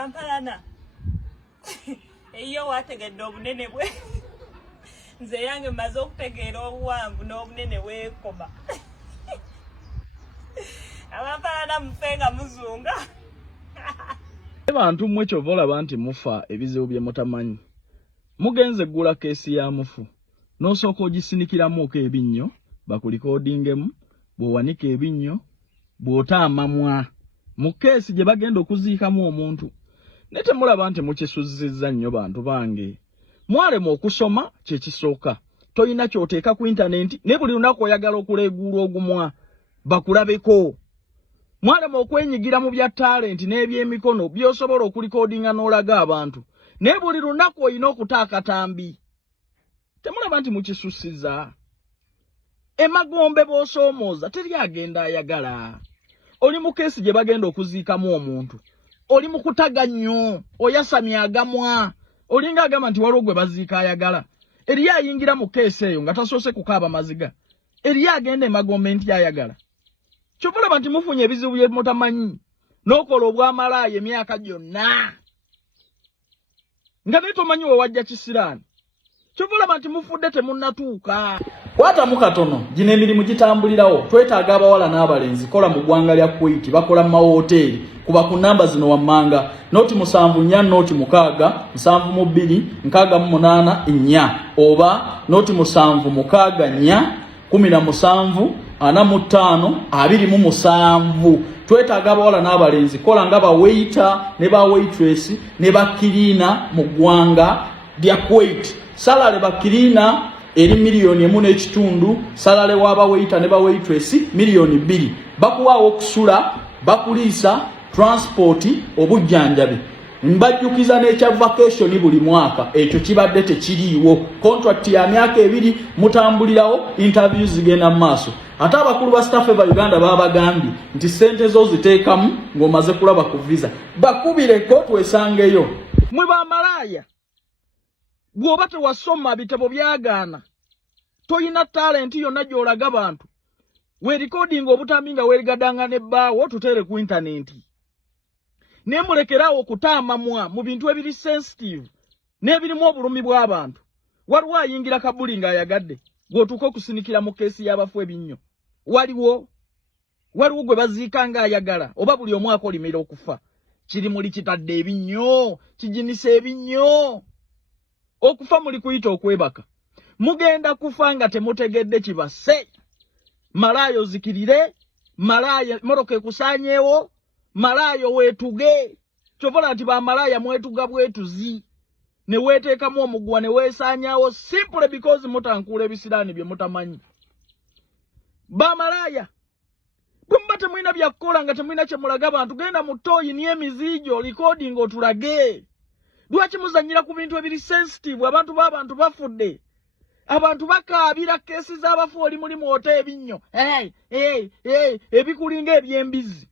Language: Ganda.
Abampalana. Iyo wategedde obunene bwe. Nze yange mmaze okutegeera obuwanvu n'obunene bw'ekoma. Abampalana mufenga muzunga. Abantu mmwe kyova olaba nti mufa ebizibu bye mutamanyi. Mugenze gula keesi ya mufu. N'osooka ogisinikiramuuko ebinnyo bakulikodingemu, bw'owanika ebinnyo, bw'otaamamwa. Mu keesi gye bagenda okuziikamu omuntu. Ne temulaba nti mukisuzizza nnyo bantu bange. Mwalema okusoma kye kisooka. Toyina ky'oteeka ku intaneti ne buli lunaku oyagala okuleeguulwa ogumwa. Bakulabeko. Mwalema okwenyigira mu bya talenti n'ebyemikono by'osobola okulikodinga n'olaga abantu. Ne buli lunaku oyina okutaakatambi. Temulaba nti mukisusiza. Emagombe bw'osoomooza teri agenda ayagala. Oli mu keesi gye bagenda okuziikamu omuntu. Oli mu kutaga nnyo. Oyasamye agamwa. Olinga agamba nti waliwo gwe baziika ayagala. Eriyo ayingira mu keesi eyo nga tasoose kukaaba maziga. Eriyo agenda emagombe nti ayagala. Kyopulaba nti mufunye ebizibu bye mutamanyi. N'okola obwamalaaya emyaka gyonna. Nga naye tomanyi we wajja kisiraani. Kyopulaba nti mufudde temunnatuuka. Kwatamu katono, gino emirimu gitambulirawo. Twetaaga abawala n'abalenzi kola mu ggwanga lya Kuwait, bakola mu mawoteeri. Kuba ku namba zino wammanga. Noti 74 noti 6 72 68 4 oba noti 7 6 17 45 Twetaaga abawala n'abalenzi kola nga ba waiter ne ba waitress ne ba cleaner mu ggwanga lya Kuwait. Salale ba cleaner eri $1.5 million, salale waba waiter ne ba waitress $2 million. Bakuwaawo okusula, bakuliisa, transport, obujjanjabi. Mbajjukiza n'ekya vacation buli mwaka ekyo kibadde tekiriiwo. Contract ya myaka 2 mutambulirawo, interviews zigenda maaso. Ate abakulu ba staff ba Uganda babagambye nti sente zo ziteekamu ng'omaze kulaba ku visa. Bakubireko twesangeyo. Mwe bamalaaya. Bw'oba tewasoma bitabo byagaana. Toyina talent yonna gy'olaga abantu. We recording obutambi nga weerigadanga n'ebbaawo tutere ku intaneti. Ne mulekerawo okutaamamwa mu bintu ebiri sensitive n'ebirimu obulumi bw'abantu. Waliwo ayingira kabuli ng'ayagadde gw'otuuka okusinikira mu keesi y'abafu ebinnyo. Waliwo gwe baziika ng'ayagala oba buli omu akolimira okufa. Kiri muli kitadde ebinnyo, kijinisa ebinnyo. Okufa muli kuyita okwebaka. Mugenda kufa nga temutegedde kibase. Malaayo zikirire, malaayo moroke kusaanyeewo, malaayo weetuge. Kyovola nti ba malaya mwetuga bwetuzi. Ne weeteekamu omugwa ne weesaanyaawo simply because mutankuula ebisiraani bye mutamanyi. Ba malaya. Bwemba temulina byakukola nga temulina kye mulaga abantu, genda mu ttooyi n'emiziijo recording otulage. Lwaki muzanyira ku bintu ebiri sensitive? Abantu b'abantu bafudde. Abantu bakaabira keesi z'abafu oli muli mu ote ebinnyo. Ebikulinga eby'embizi.